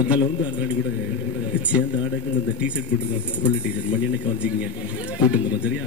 அன்றாடி கூட சேர்ந்த ஆடைக்கு அந்த டிஷர்ட் போட்டுருக்காங்க, ஃபுல் டிஷர்ட் மணியனை காமிச்சிக்கிங்க கூட்டு வந்துடும். சரியா?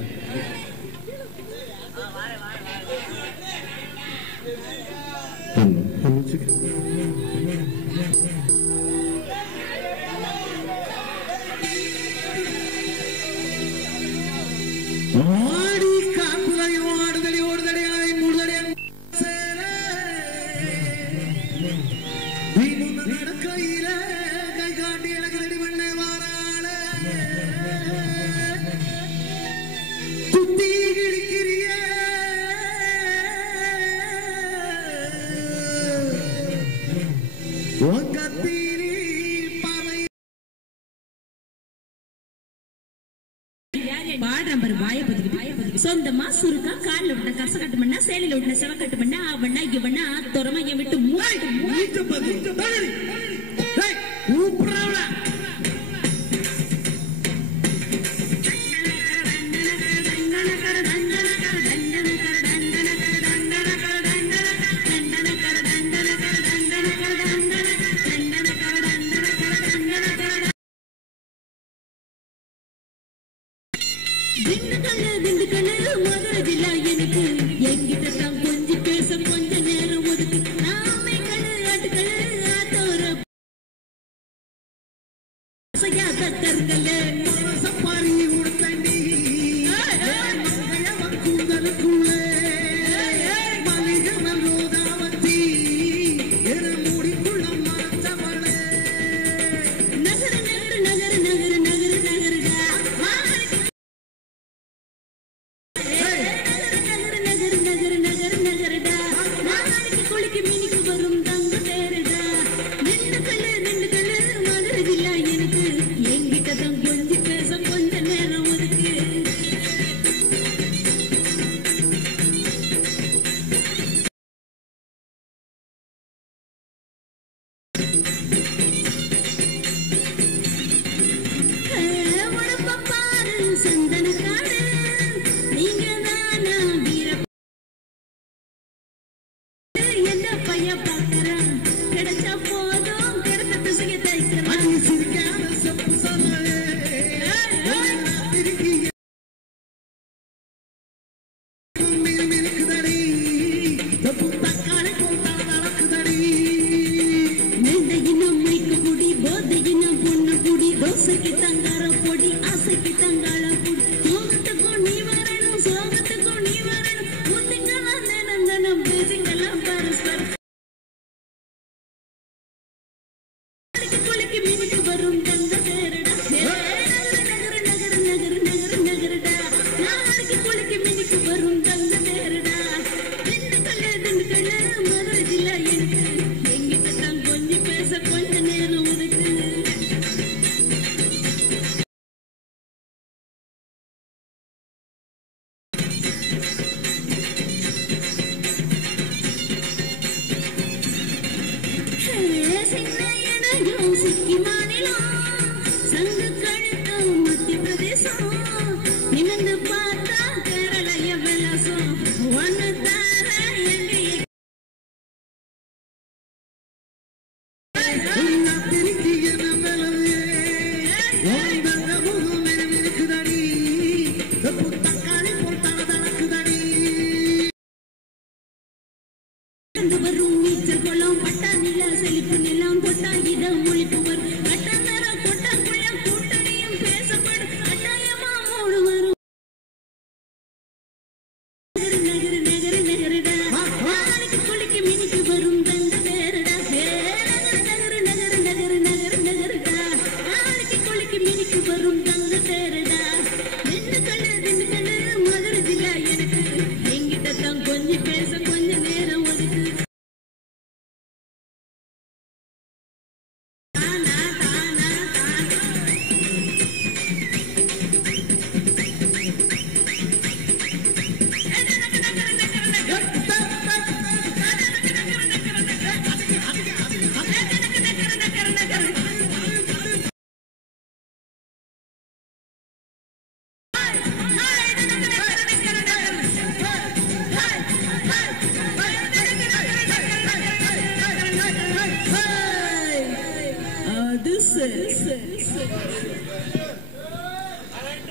சொந்தமா சுருக்கா காலில் விட்ட கச கட்டு பண்ணா சேலையில விட்ட செவ கட்டு பண்ணா அவண்ணா இவண்ணா துறமைய விட்டு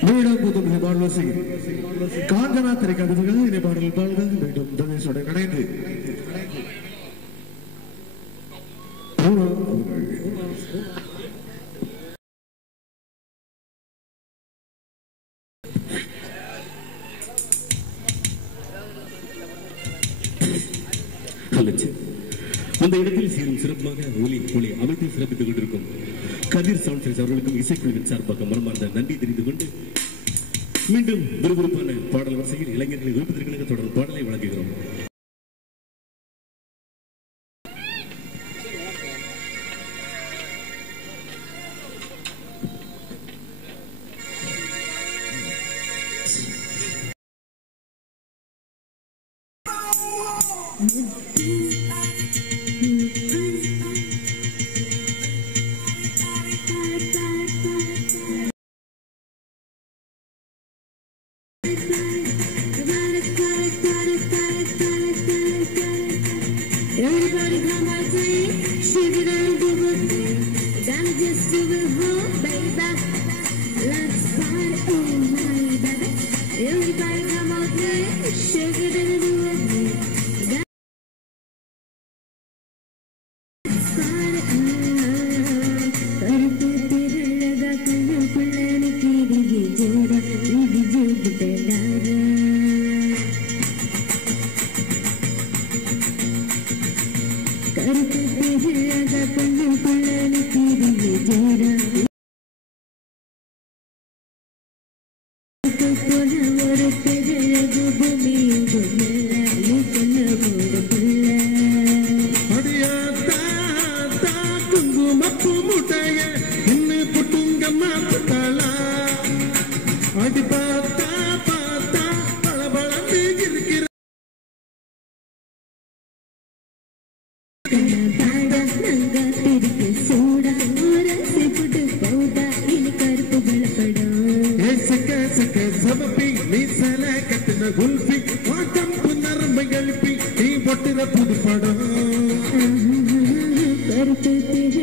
மீண்டும் புதும் பாடலோசி காஞ்சனா திரைக்காட்டுகள் இணை பாடல் பாடல்கள் மீண்டும் தனேஷோட இணைந்து அந்த இடத்தில் சேரும் சிறப்பாக ஒலி அமைத்து சிறப்பித்துக் கொண்டிருக்கும் கதிர் சவுண்ட் சைஸ் அவர்களுக்கும் இசைக்குழுவின் சார்பாக மனமார்ந்த நன்றி தெரிந்து கொண்டு மீண்டும் விறுவிறுப்பான பாடல் வரிசையில் இளைஞர்களை விருப்பத்திற்கு தொடர்ந்து பாடலை வழங்குகிறோம். Everybody come by day, shake it and do a thing. Gotta just do it home, baby. Let's party, oh my baby. Everybody come out day, shake it and do a thing. Let's party, கருப்பு திருழகா கண்ணுக்குள்ள நிக்கிறியே ஜோடா இது ஜோடிட்டாரா கருப்பு திருழகா கண்ணுக்குள்ள நிக்கிறியே ஜோடா போன ஒரு திருழகு பூமியும் கொள்ள நீ கொல்ல போட புள்ள குங்குமப்பு முட்டைய இன்னும் புட்டுங்கம்மா புட்டாளா அடி பார்த்தா பார்த்தா பளபளந்து இருக்கிற தாடா நங்கா திருக்கு சூடா ஊரசி புட்டு போடா இனி கருப்பு பலப்படும் சக்க சக்க சபப்பி நீ சல கட்டின குல்பி வாட்டம் புன்னரம்பை எழுப்பி நீ பொட்டுற புது படம் கருப்பு திரு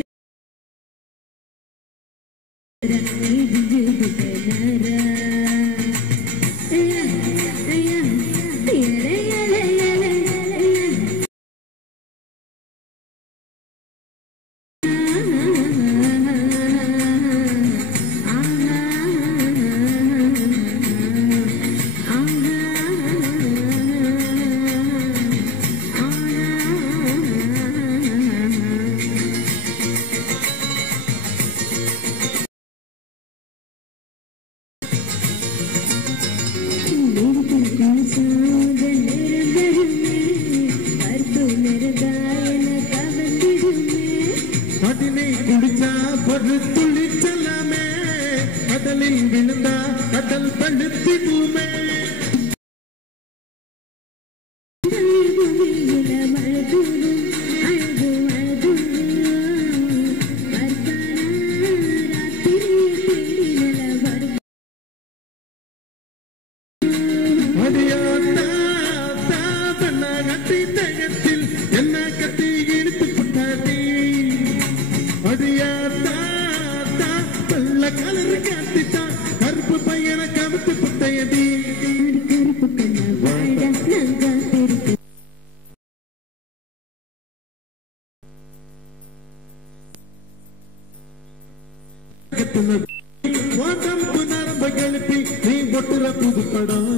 அதினை குடிச்சா ஒரு துளி செல்லாமே கடலில் விழுந்தா கடல் பழுத்திடுமே கட்டி என்ன கட்டி இழுத்து புட்டாட்டி அடியாத்தா வெள்ள கலரு காட்டிட்டா கருப்பு பையனை கவித்து புட்டையடி கருப்பு கண்ணா வாடா நங்கா திருக்கு வாட்டம் புனரம்ப எழுப்பி நீ பொட்டுற புது படம்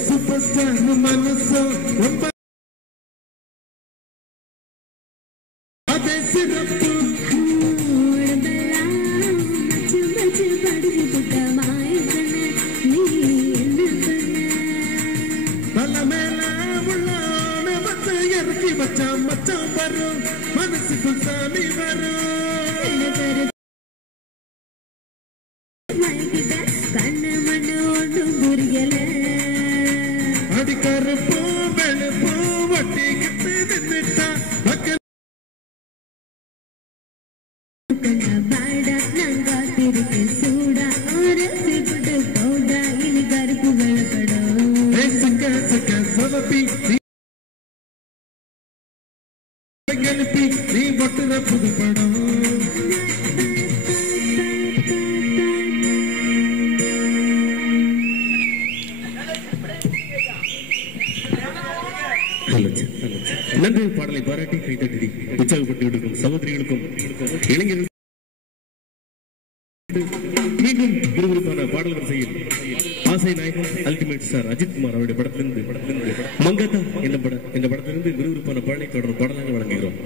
சூப்பர் ஸ்டார் மனசோ ரொம்ப அதே சிறப்பு படிச்சு படிச்சு படிச்சு புட்ட மாயக்கண்ண நீ என்ன பண்ண சிரிச்சா மச்சான் வரும் மனசுக்குள் சாமி வரும் கண்ணு மண்ணு ஒன்றும் புரியல அடிக்கருப்போ வெளுப்போ வட்டிக்கிட்டு நின்னுட்டா மக்கள் பாடா நான் காத்திருக்கேன் சூடா ஒரு சிப்பிட்டு போடா இனி கருப்பு வெள்ளப்படும் சக்க சக்க சவப்பி எழுப்பி நீ பொட்டுற புது படம் நன்றி. பாடலை பாராட்டி கைதட்டி உற்சாகப்பட்டு சகோதரிகளுக்கும் இளைஞர்கள் மீண்டும் விறுவிறுப்பான பாடல் வரிசையில் ஆசை நாயகன் அல்டிமேட் ஸ்டார் அஜித்குமார் அவருடைய படத்திலிருந்து மங்காத்தா என்ற படத்திலிருந்து விறுவிறுப்பான பாடலை தொடரும் பாடலாக வழங்குகிறோம்.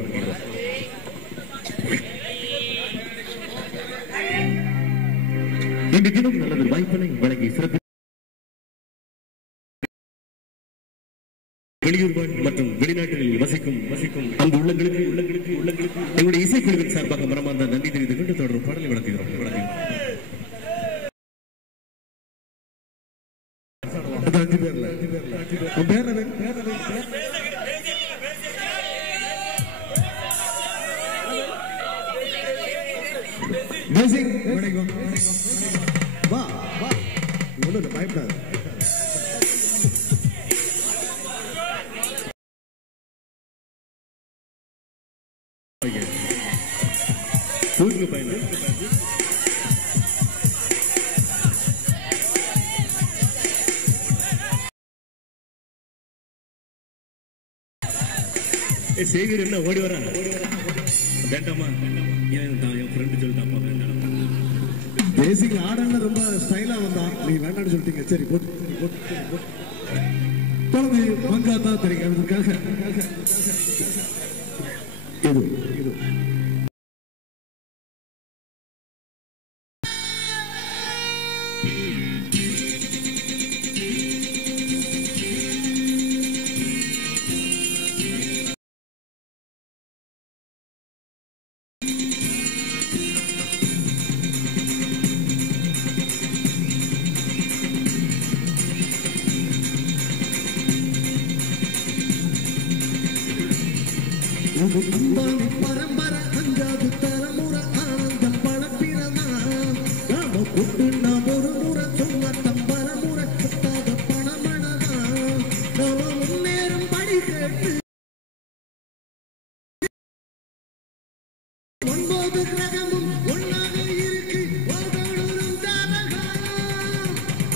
இன்று தினம் நல்லது வாய்ப்பினை வழங்கி சிறப்பு வெளியூர் மற்றும் வெளிநாடுகளில் வசிக்கும் அந்த உள்ளங்களுக்கு எங்களுடைய இசைக்குழுவின் சார்பாக மனமார்ந்த நன்றி தெரிவித்துக் கொண்டு தொடரும் பாடலை வழங்குகிறோம். பயப்படாது தூங்கு பையன் சேவியர் என்ன ஓடி வரா வேண்டாமா என் ஃப்ரெண்டு சொல்லிட்டாப்பா வேண்டாம். பேசிக் ஆடல்ல ரொம்ப ஸ்டைலா வந்தான் நீ வேண்டாம்னு சொல்லிட்டீங்க சரி போட்டு குழந்தை மங்காத்தா தெரியும் அதுக்காக இது பரம்பரை அஞ்சாவது தலைமுறை ஆனந்தம் பழப்பிறதா நாம கூட்டு நாம் ஒரு முறை சொன்ன தம்பரமுறை சுத்தாத பணமனதா நாம முன்னேறும் படி கேட்டு 9 கிரகமும் ஒன்னாக இருக்கு ஒவ்வொரு தாரகா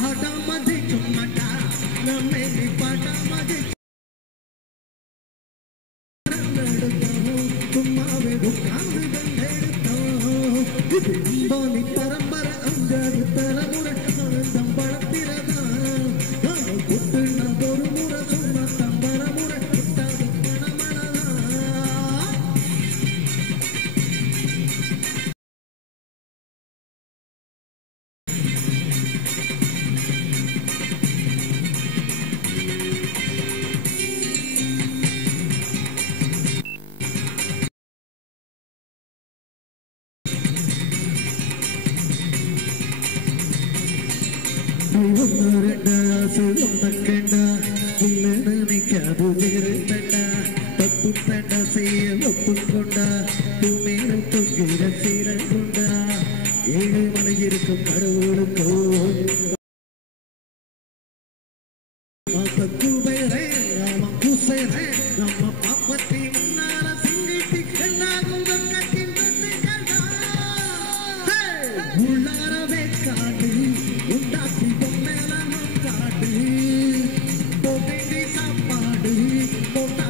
அடமதிக்கும் மாட்டா நம்மை படமதி பரம்பரை அஞ்சாறு தலைமுறை ஆனந்தம் பழப்பிறதா குட்டு நான் ஒரு முறை சொன்ன தம்பரமுறை குட்டாத பணமனதா ஏழுமலையிருக்கும் கடவுளுக்கோ நம்ம பாப்பத்தி முன்னால சிங்கிட்டு எல்லாரும் கட்டின் உள்ளாரவே காடு உண்டாக்கி பொம்மேல காடு போட்டி சாப்பாடு போட்டா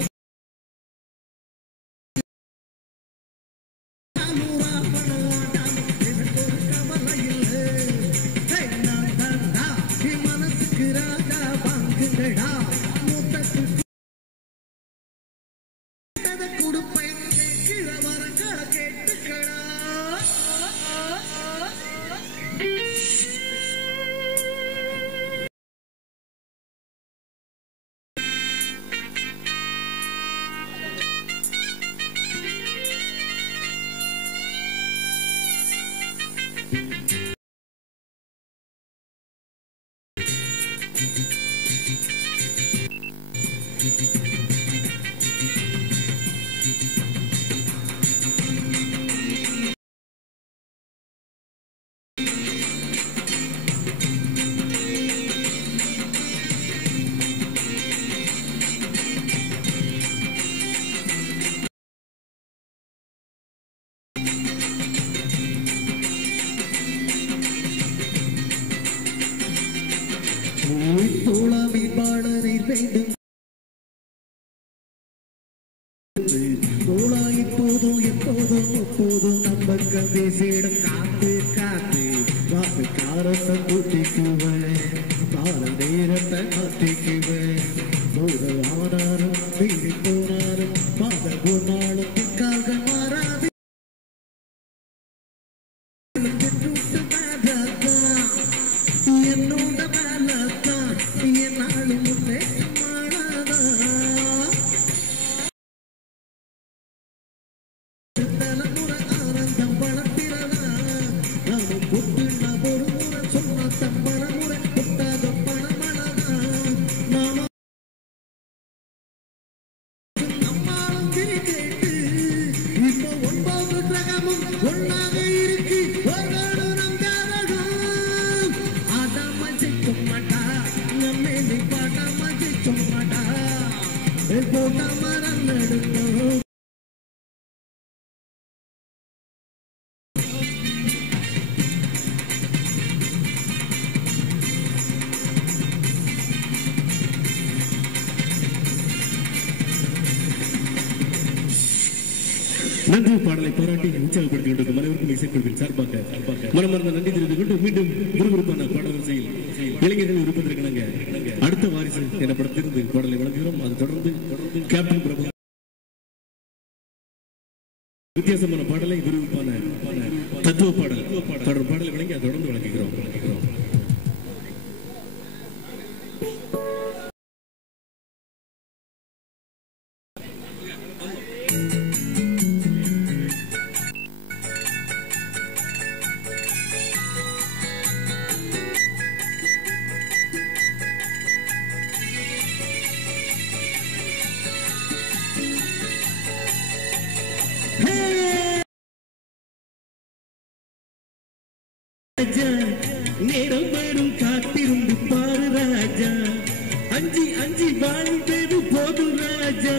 மனசுக்கு ராஜா வாங்குங்கடா கொடுப்பேன் வரங்களை கேட்டுக்கடா தோழாமி பாடனை வேண்டும் தோழா இப்போதும் எப்போதும் எப்போதும் நம்ம பேசிடும் காத்து காத்து காத்து காரத்தை கூட்டிக்குவேன் கால நேரத்தை காட்டிக்குவேன் போதல் ஆனாரும் வீடு போனாரும் பாத போனாலும் பிக்கால்கள் மாறாது என்னோட மேலத்தான் என்னாலும் மாறாதா தலைமுறை ஆனந்தம் வளர்த்திறனா நாம கொட்டு நாம் ஒரு முறை சொன்ன தம்பளமுறை கொட்டாத பணமனதா நாம நம்மாலும் திரி கேட்டு இப்போ 9 கிரகமும் ஒன்னாக இருக்கு ஒரு நம் ஜாதகம் ஆதாம ஜெயிக்க மாட்டா நம்மே நீ பாட்டாம ஜெயிக்க மாட்டா போட்டா மரம் நடுக்கும் நன்றி பாடலை பாராட்டி உற்சாகப்படுத்திக் கொண்டிருக்கும் அனைவருக்கும் இசைக்குழுவின் சார்பாக மனமார்ந்த நன்றி தெரிவித்துக் கொண்டு மீண்டும் விறுவிறுப்பான பாடவரிசையில் இளைஞர்கள் இருப்பதற்கிணங்க அடுத்த வாரிசு என படத்திலிருந்து பாடலை வழங்குகிறோம். அது தொடர்ந்து கேப்டன் பிரபு வித்தியாசமான பாடலை விறுவிறுப்பான தத்துவ பாடல் தொடர் பாடலை வழங்கி அதை தொடர்ந்து வழங்குகிறோம். நேரம் வரும் காத்திருந்து பாரு ராஜா அஞ்சி அஞ்சி வாழ்ந்தது போதும் ராஜா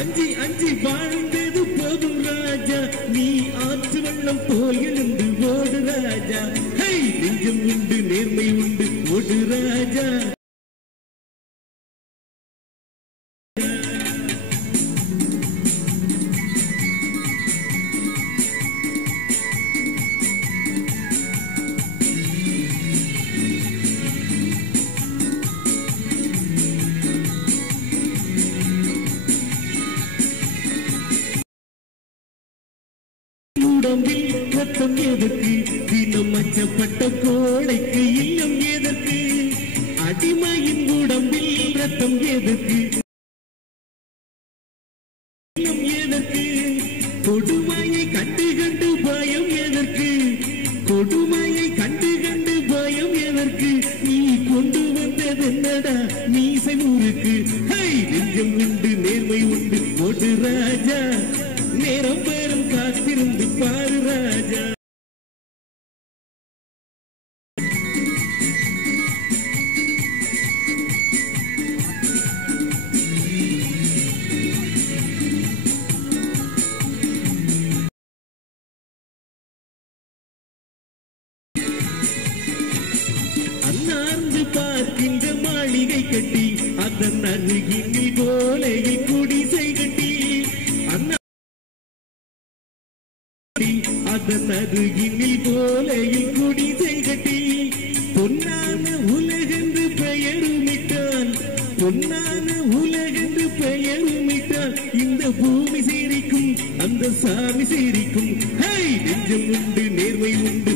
அஞ்சி அஞ்சி வாழ்ந்தது போதும் ராஜா நீ ஆற்று வெள்ளம் போல் எழுந்து ஓடு ராஜா ஹை நெஞ்சம் உண்டு நேர்மை உண்டு ஓடு ராஜா ரத்தம் எதற்கு தினம் அச்சப்பட்ட கோடைக்கு இல்லம் எதற்கு அடிமையின் உடம்பில் ரத்தம் எதற்கு இல்லம் எதற்கு கொடுமையை கண்டு கண்டு பயம் எதற்கு கொடுமையை கண்டு கண்டு பயம் எதற்கு நீ கொண்டு வந்தது என்னடா மீசை ஊருக்கு ஹை நெஞ்சம் உண்டு நேர்மை உண்டு ஓடு ராஜா நேரம் பேரும் காத்திருந்து பாரு ராஜா அன்னார்ந்து பார்க்கின்ற மாளிகை கட்டி அதன் அருகினில் போலையில் குடிசை கட்டி அதன் அருகினில் போலையில் குடிசை கட்டி பொன்னான உலகென்று பெயருமிட்டால் பொன்னான உலகென்று பெயருமிட்டால் இந்த பூமி சேரிக்கும் அந்த சாமி சேரிக்கும் ஹை நெஞ்சம் உண்டு நேர்மை உண்டு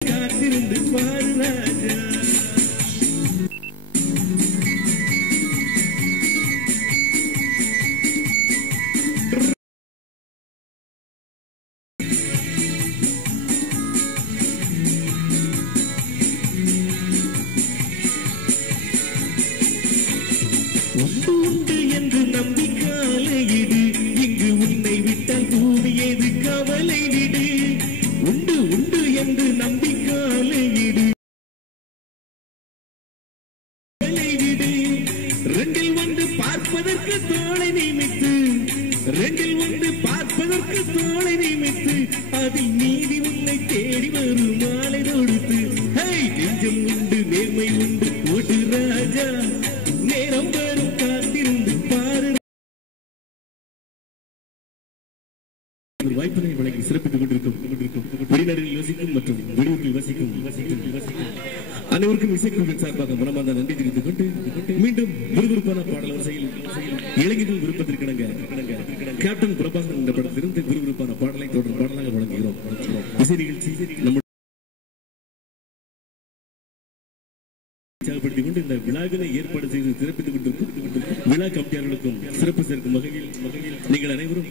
காத்திருந்து பாரு ராஜா நெஞ்சில் வந்து பார்ப்பதற்கு தோளை நிமித்து அதில் நீதி உன்னை தேடி வரும் மாலை தொடுத்து நெஞ்சம் உண்டு நேர்மை உண்டு ஓட்டு ராஜா நேரம் வரும் காத்திருந்து பாரு வாய்ப்பினை வழங்கி சிறப்பித்துக் கொண்டிருக்கும் வெளிநாடுகளில் யோசிக்கும் மற்றும் வெளியூரில் வசிக்கும் அனைவருக்கும் இசைக்குழுவின் சார்பாக மனமார்ந்த நன்றி தெரிவித்துக் கொண்டு மீண்டும் விறுவிறுப்பான பாடல் வரிசையில் இளைஞர்கள் விருப்பத்திற்கிணங்க கேப்டன் பிரபாகரன் என்ற படத்திலிருந்து விறுவிறுப்பான பாடலை தொடர் பாடலாக வழங்குகிறோம். இசை நிகழ்ச்சி நம்முடைய உற்சாகப்படுத்திக் கொண்டு இந்த விழாவினை ஏற்பாடு செய்து சிறப்பித்துக் கொண்டிருக்கும் விழா கமிட்டியாளர்களுக்கும் சிறப்பு சேர்க்கும் வகையில் நீங்கள் அனைவரும்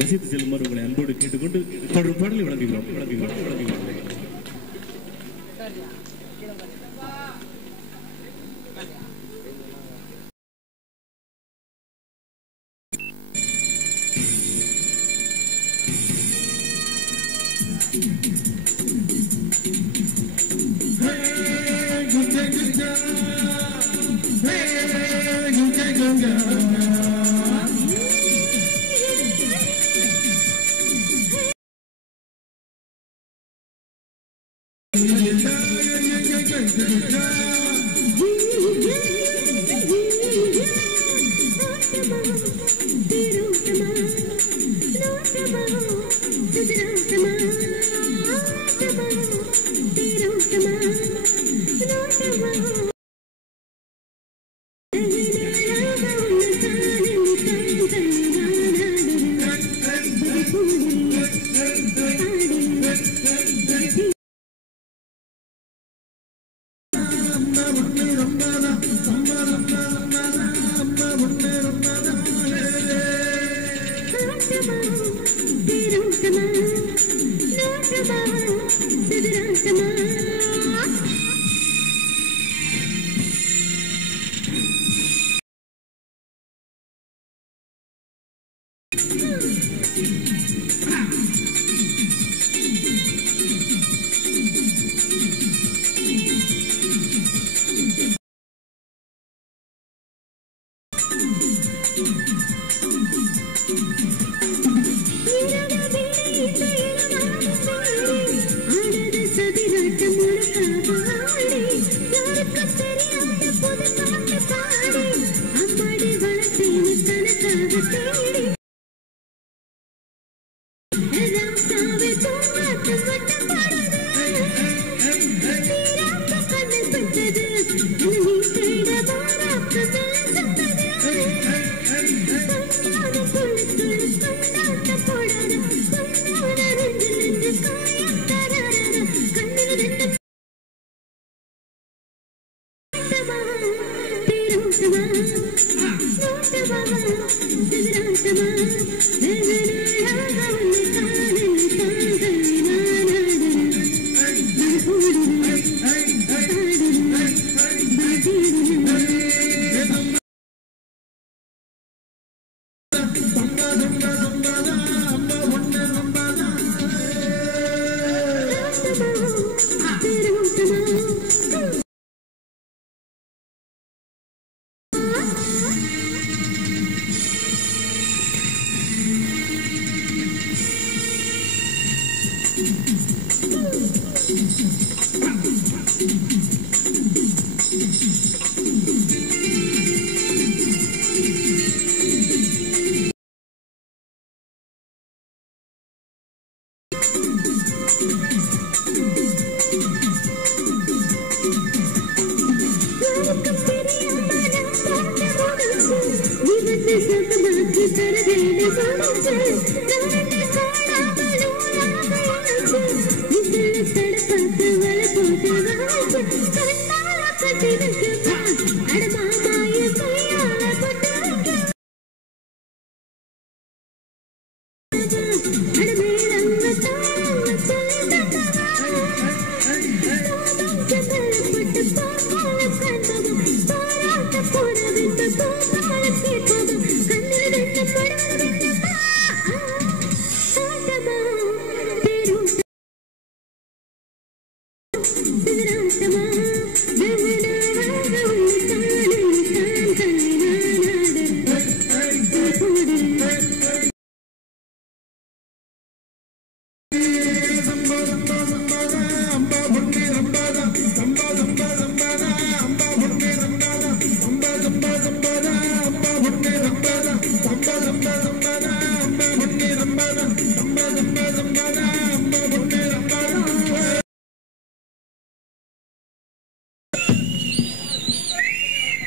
ரசித்து செல்லுமாறு உங்களை அன்போடு கேட்டுக்கொண்டு தொடர் பாடலை வழங்குகிறோம்.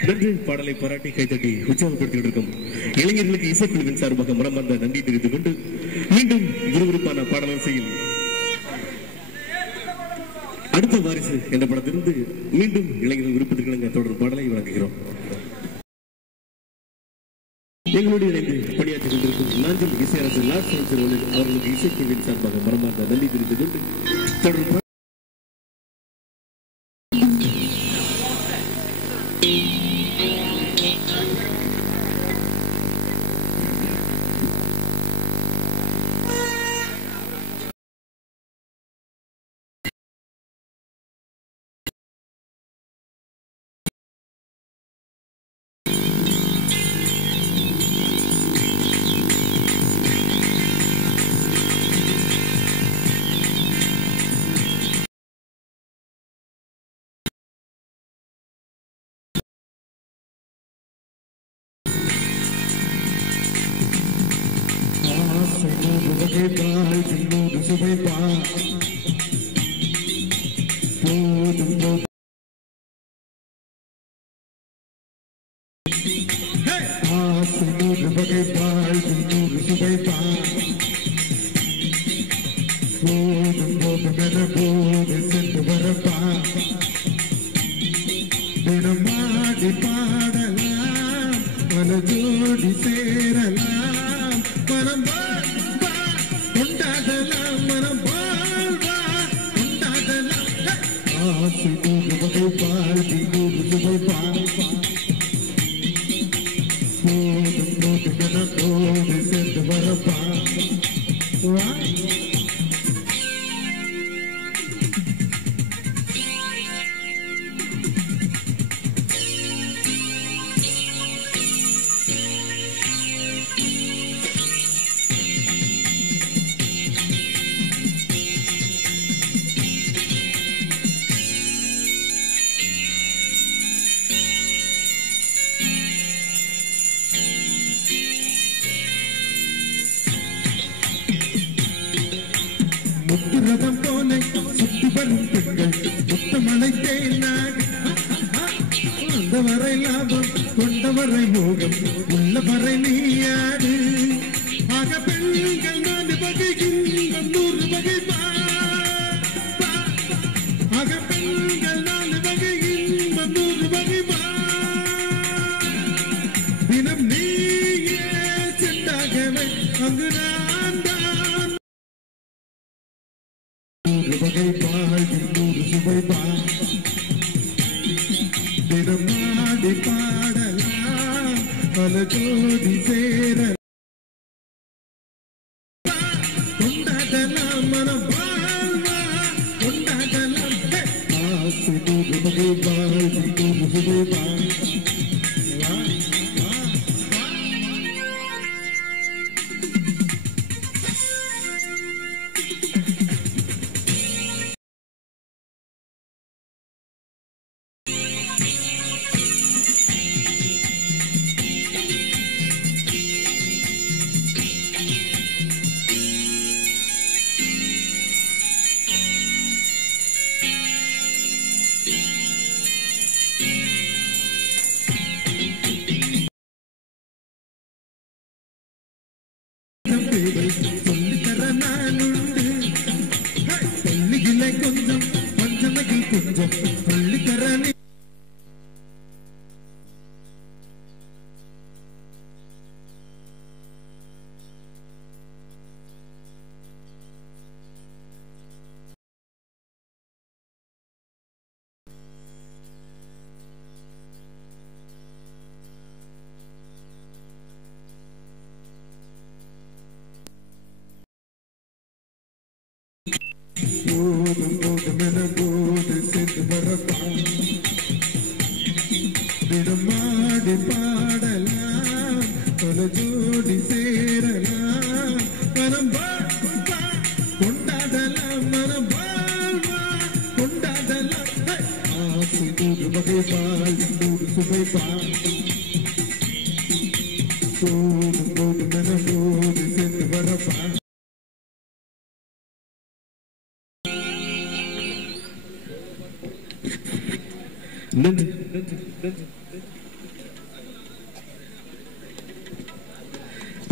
நன்றி. பாடலை பாராட்டி கைத்தட்டி உற்சாகப்படுத்திக் இருக்கும் இளைஞர்களுக்கு இசைக்குழுவின் சார்பாக மனமார்ந்த நன்றி தெரிவித்துக் கொண்டு மீண்டும் விறுவிறுப்பான பாடலரசையில் அடுத்த வாரிசு என்ற படத்திலிருந்து மீண்டும் இளைஞர்கள் விருப்பத்திற்கு தொடர் பாடலை வழங்குகிறோம். எங்களோடு இணைந்து பணியாற்றிக் கொண்டிருக்கும் நாஞ்சல் இசையரசர் லாஸ் அவர்களுக்கு இசைக்குழுவின் சார்பாக மனமார்ந்த நன்றி தெரிவித்துக் கொண்டு தொடர்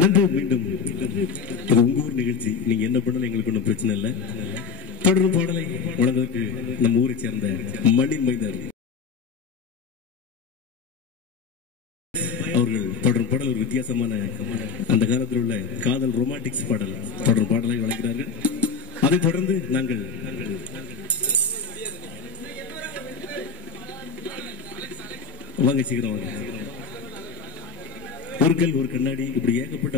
நன்றி. மீண்டும் இது உங்க ஊர் நிகழ்ச்சி, நீங்க என்ன பண்ணாலும் எங்களுக்கு ஒன்றும் பிரச்சனை இல்லை. தொடரும் பாடலை வழங்குவதற்கு நம்ம ஊரை சேர்ந்த மணி மைந்தர் அவர்கள் தொடரும் பாடல் ஒரு வித்தியாசமான அந்த காலத்தில் உள்ள காதல் ரொமான்டிக்ஸ் பாடல் தொடரும் பாடலை வழங்குகிறார்கள். அதைத் தொடர்ந்து நாங்கள் வாங்க சீக்கிரம் வாங்க. ஒரு கல் ஒரு கண்ணாடி இப்படி ஏகப்பட்ட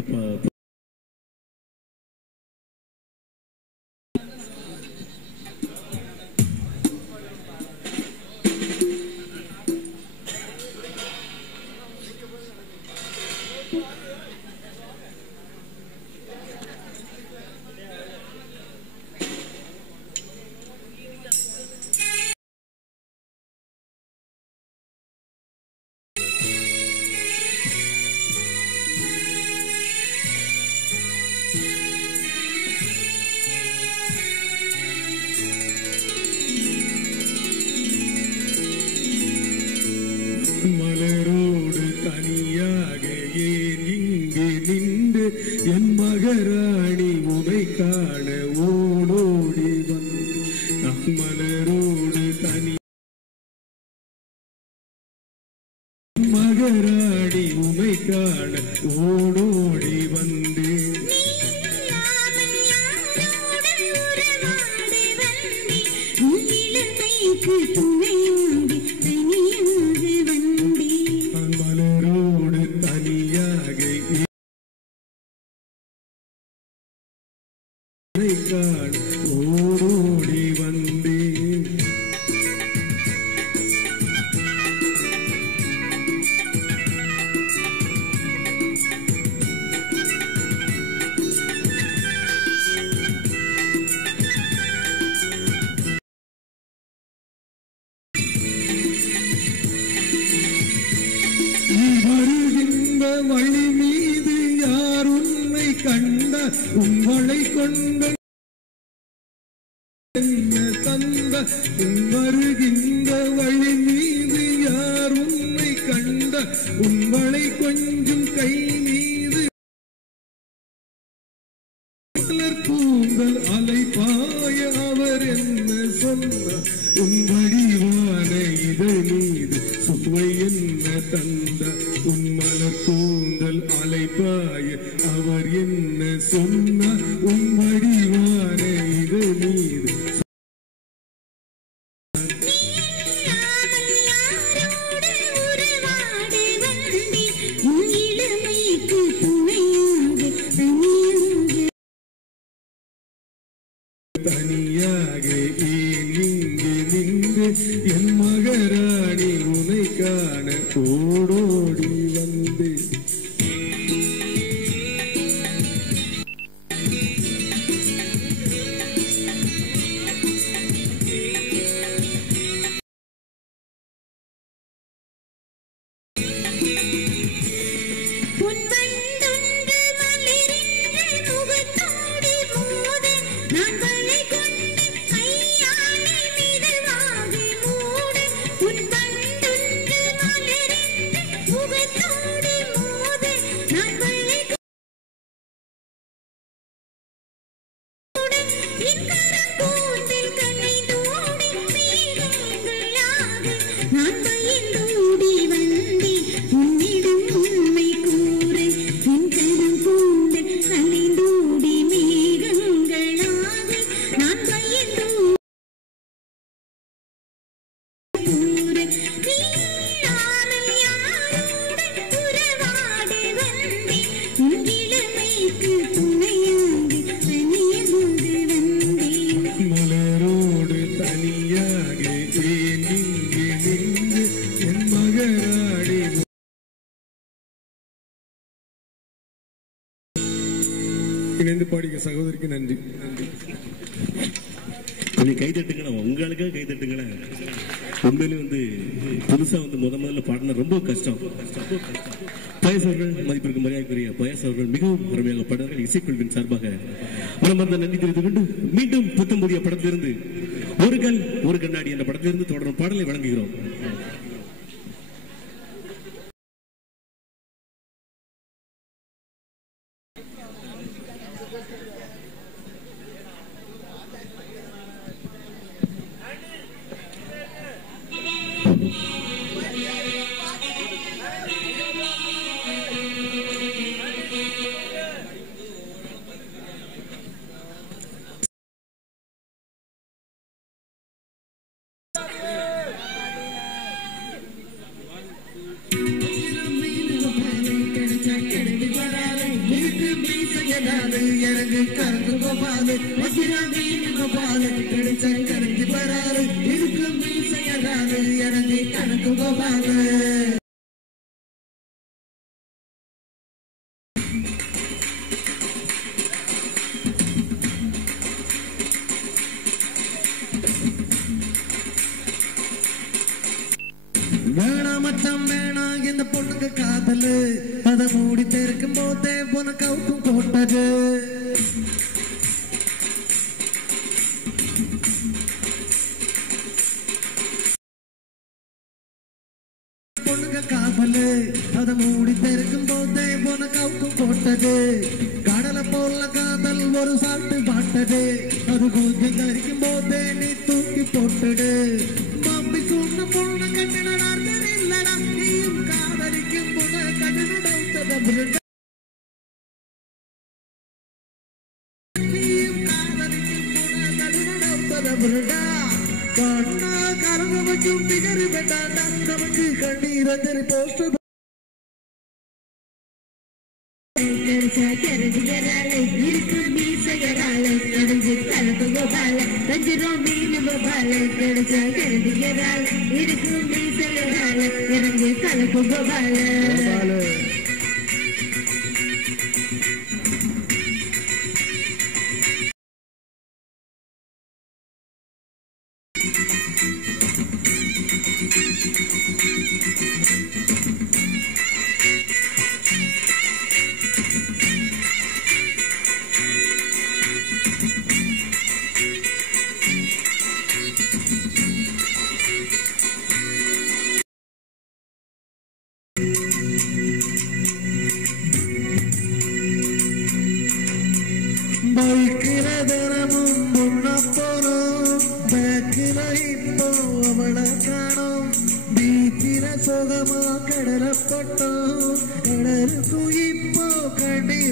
மலரோடு தனியாக ஏன் இங்கே நின்று என் மகராணி உமை காண ஓடோடி வந்து நம் மலரோடு தனி மகராணி உமை காண ஓடோடி வந்து மலரோடு தனியாக காண ஓடோடி வந்தேன். வருகின்ற வழி மீது யார் உண்மை கண்ட உங்களை கொண்ட தந்த வருகின்ற வழி மீது யார் உண்மை கண்ட உங்களை கொஞ்சம் கை மீது கூந்தல் அலைப்பாய அவர் என்ன சொன்ன உன் வடிவான இதழ் மீது சுவை என்ன தந்த உன் மலர் கூந்தல் அலைப்பாய அவர் என்ன சொன்ன உன் வடிவான இதழ் மீது தனியாக ஏன் இங்கு நின்று என் மகராணி உனை காண ஓடோடி வந்து மலரோடு தனியாக ஏன் இங்கே நின்று என் மகராணி இணைந்து பாடிய சகோதரிக்கு நன்றி. கொஞ்சம் கை தட்டுங்களா, உங்களுக்காக கை தட்டுங்களா. உண்மையிலே புதுசா முதல்ல பாடின ரொம்ப கஷ்டம். பயஸ் அவர்கள், மதிப்பிற்கு மரியாதைக்குரிய பயஸ் அவர்கள் மிகவும் அருமையாக பாடுவார்கள். இசைக்குழுவின் சார்பாக மனமார்ந்த நன்றி தெரிவித்துக் கொண்டு மீண்டும் புத்தம் புதிய படத்திலிருந்து ஒரு கல் ஒரு கண்ணாடி என்ற படத்திலிருந்து தொடரும் பாடலை வழங்குகிறோம். கிளம்பி வராது இருக்கு மீசையலாது எனக்கு கறந்து கோபாலு வசிரா மீன் கோபாலு கிடைச்ச கிளம்பி வராது இருக்கு மீசையலாது எனக்கு கறந்து கோபாலு வேணா மச்சம் வேணா இந்த பொண்ணுக்கு காதலு அதை மூடி தெரிக்கும் போதே உனக்கு அவுக்கும் போட்டது பொண்ணுக்கு காதலு அதை மூடி தெரிக்கும் போதே உனக்கு அவுக்கும் போட்டது கடலை போல காதல் ஒரு சாட்டு பாட்டது அது கொஞ்சம் கரிக்கும் போதே நீ தூக்கி போட்டுடு மம்மி சொன்ன பொண்ணு கண்ணடா இல்லடா நீயும் காதலிக்கும் பொண்ணு கண்ணடா நீயும் காதலிக்கும் பொண்ணு கண்ணடா கண்ணா கரங்க வைக்கும் திகரி பெட்டாண்டா நமக்கு கண்ணீரஞ்சலி போஸ்ட் இருக்கு மீசையரால கடைஞ்சு கலப்பு கோபால கஞ்சிரும் மீன் கோபால கிடைச்ச கருதியரால் இருக்கு மீசையரால இறங்கு கலப்பு கோபால பைக்கில தினமும் முன்ன போறோம் பேக்கில இப்போ அவளை காணோம் பீச்சில சுகமா கடல பட்டோம் கடலுக்கு இப்போ கண்ணீர்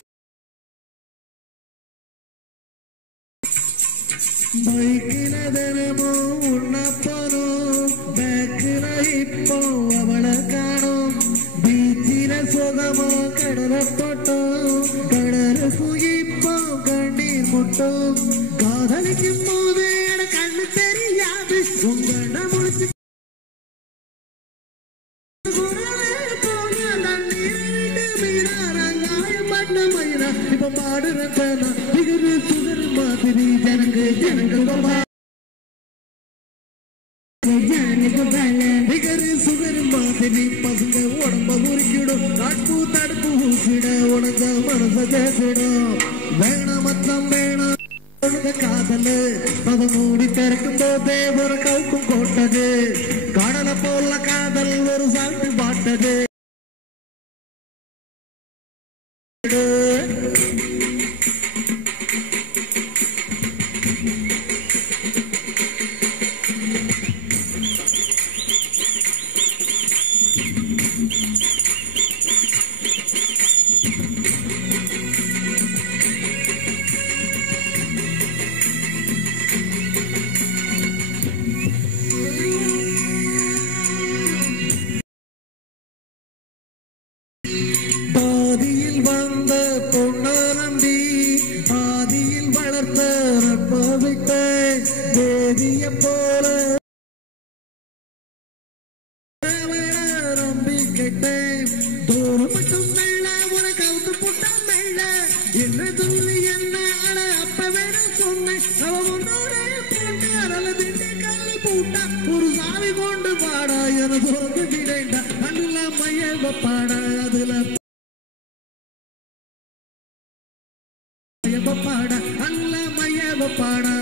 பைக்கில தினமும் முன்ன போறோம் பேக்கில இப்போ அவளை காணோம் பீச்சில சுகமா கடல பட்டோம் கடலுக்கு இப்போ கண்ணீர் முட்டும் காதலிக்கும் போது எனக்கு கண்ணு தெரியாது உங்கண்ண முடிச்சு இப்ப பாடுற திகரு சுகர் மாதிரி ஜனங்க திகரு சுகர் மாதிரி பசங்க உடம்ப உரிக்கிடும் நட்பு தடுப்பு ஊசிட உனக்கு மனச பேசிடும் வேணாம் மச்சம் வேணாம் காதலு அதை மூடி திறக்கும் போதே ஒரு கவுக்கும் கோட்டது கடலை போல காதல் ஒரு சாட்டு பாட்டது பாதியில் வந்த பொன்னரம்பி ஆதியில் வளர்த்த ரப்பவிட்ட தேவிய போல நம்பி கேட்டேன் தூரம் மட்டும் மெல்ல உனக்கு அவுத்து புட்டா மெல்ல என்ன சொல்லி என்ன அட அப்ப வேணும் சொன்னேன் அவ உன்னோட போட்டு அரல திண்டு கல்லு பூட்டா ஒரு சாவி கொண்டு பாடா என சொல்ல விடேண்டா அல்ல மைய பாடா அதுல பாட அல்ல மைய பாடா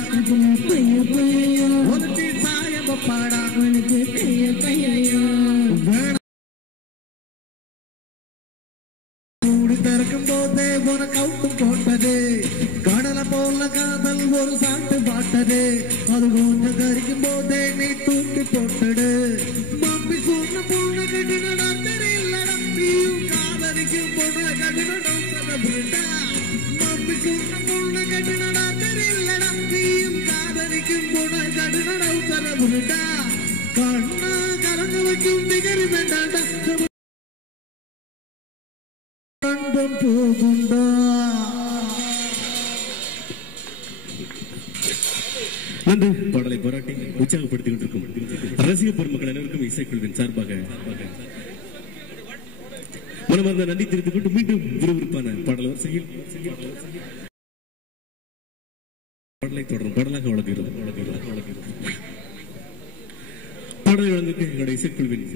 உனக்கு சாய பாடா உனக்கு கைய கையோ மூடி திறக்கும் போதே உனக்கு அவுக்கும் போட்டது கடலை போல காதல் ஒரு சாட்டு பாட்டது அது கொஞ்சம் கரிக்கும் போதே நீ தூக்கி போட்டுடு மம்மி சொன்ன பொண்ணு கட்டினடா தெரியலடா நீயும் காதலிக்கும் பொண்ணு கட்டினடா மம்மி சொன்ன பொண்ணு கட்டினடா தெரியலடா நீயும் காதலிக்கும் பொண்ணு கட்டினடா கண்ணா கலந்து வைக்கும் நிகரி வேண்டாண்டா பாவம் போகுண்டா. நன்றி. பாடலை பாராட்டி உற்சாகப்படுத்திக் கொண்டிருக்கும் ரசிக பெருமக்கள் அனைவருக்கும் இசைக்குழுவின் சார்பாக மனமார்ந்த நன்றி தெரிவித்துக் கொண்டு மீண்டும் விறுவிறுப்பான பாடல் வரிசையில் பாடலை தொடரும் பாடலாக வழங்குகிறோம். பாடலை வழங்குக்கு எங்களுடைய இசைக்குழுவின்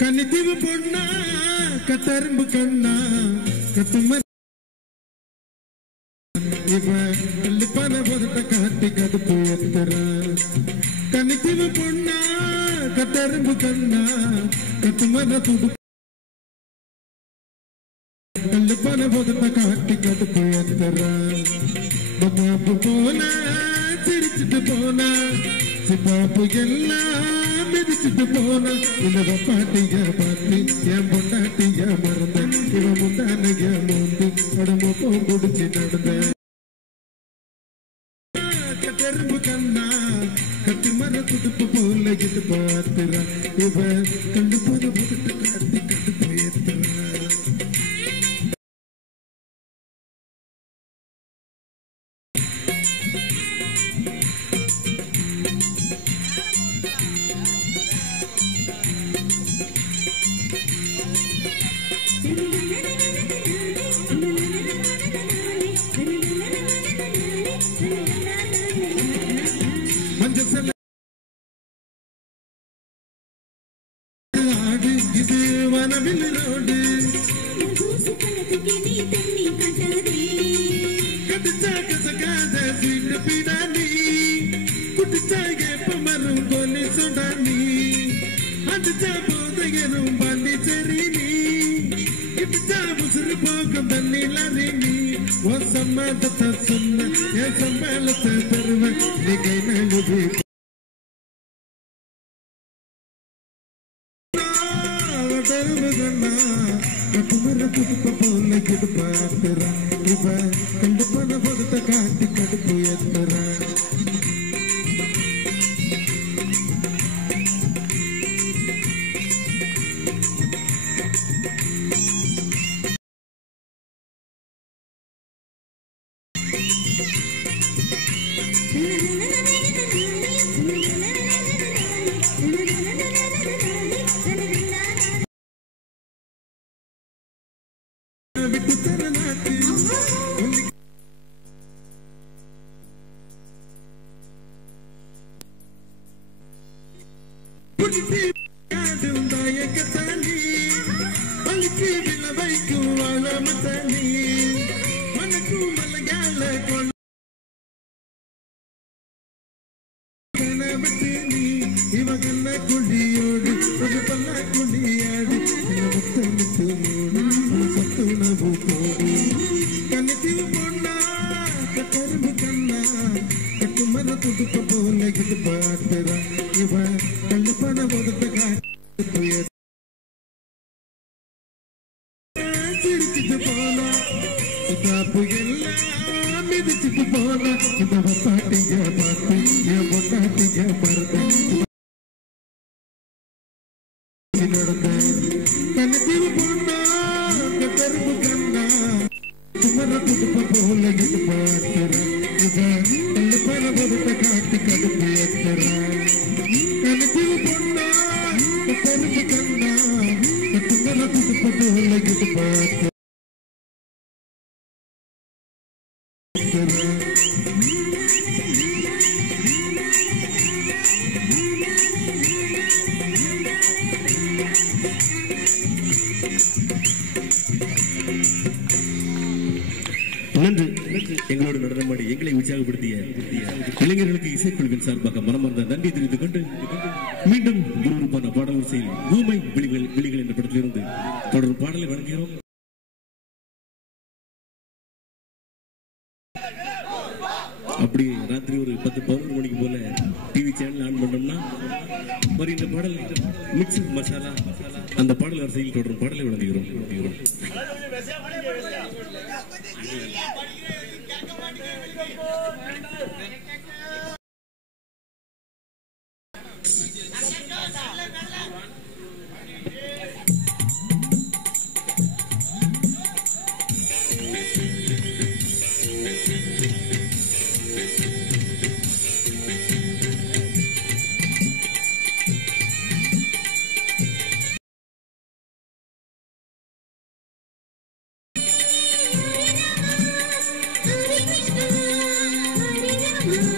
கண்ணித்தீவு பொண்ணா கத்தரும்பு கண்ணா கத்தும இவ கல்லுப்பான பொருட்ட காட்டி கடுப்பு எத்துற. கண்ணித்தீவு பொண்ணா கத்தரும்பு கண்ணா கத்துமன துடு கல்லுப்பான பொருட்ட காட்டி கடுப்பு எத்துற. பாப்பு போன சிரிச்சுட்டு போனா சிப்பாப்பு எல்லாம் மிதிச்சுட்டு போனா இந்த பாட்டிய பார்த்து என் பொண்டாட்டிய மறந்த இவன் முந்தானைய மூந்து உடம்பு போகுடிச்சு நடந்த. கட்டெரும்பு கண்ணா கட்டி மர துடுப்பு போல இது பார்த்துறா இவ கண்டு போன போட்டு காட்டி கண்டு போயிருக்கிறா. இது வனவில் ரோடு கடிச்சா கசகாத சீட்டு பிடானி குடிச்சா எப்ப மரும் கொல்லி சொடானி அடிச்சா போதையரும் பண்ணி சரி நீ இடிச்சா முசுறு போக்கும் தண்ணி லாரி நீ உன் சம்மதத்தை சொன்ன என் சம்பளத்தை தருவ நீ கை நழுவி கட்டுமர குடுப்ப போல கிடுப்பாத்துற இவ கண்டு பண பொருத்த காட்டி கடுப்பு எத்துற. விட்டு தர நாட்டு தாயக்கத்தானி அழுக்கு வில வைக்கும் வாழமத்தானி மனக்கும் மலையாள கனவத்தேனி இவகல்ல குடியோடு ஒரு பல்ல குடியாடு முத்தமிட்டு மூடு சத்துணவு கோடு. கண்ணத்தில் பொண்ணா கரும்பு கண்ணா கட்டு மர துடுப்ப போல இது பார்த்துறா இவ கண்டு பண ஒதுத்த காட்டு சிரிச்சுட்டு போனா காப்பு எல்லாம் மிதிச்சுட்டு போனா இந்த பாட்டிய பார்த்து என் பொட்டாட்டிய மறந்த நடந்த கண்ணத்தில் பொண்ணா கரும்பு கண்ணா இடுப்ப போல எதிர்பார்க்கிறான் கல்லு பரவத்தை காட்டி கடுப்பு ஏற்றுறான் கணக்கில் பொண்ணா பொறுப்பு கண்ணா துங்கல இடுப்ப போல எதிர்பார்க்கிறான் நன்றி. எங்களோடு நடனமாடி எங்களை உற்சாகப்படுத்திய இளைஞர்களுக்கு இசைக்குழுவின் சார்பாக மனமார்ந்த நன்றி தெரிவித்துக் கொண்டு மீண்டும் விறுவிறுப்பான பாடல் வரிசையில் ஊமை விழிகள் என்ற படத்திலிருந்து தொடரும் பாடலை வழங்குகிறோம். அப்படியே ராத்திரி ஒரு 10-11 மணிக்கு போல டிவி சேனல் ஆன் பண்ணோம்னா இந்த பாடல் மிக்ஸ் மசாலா அந்த பாடல் வரிசையில் தொடரும் பாடலை வழங்குகிறோம். Hare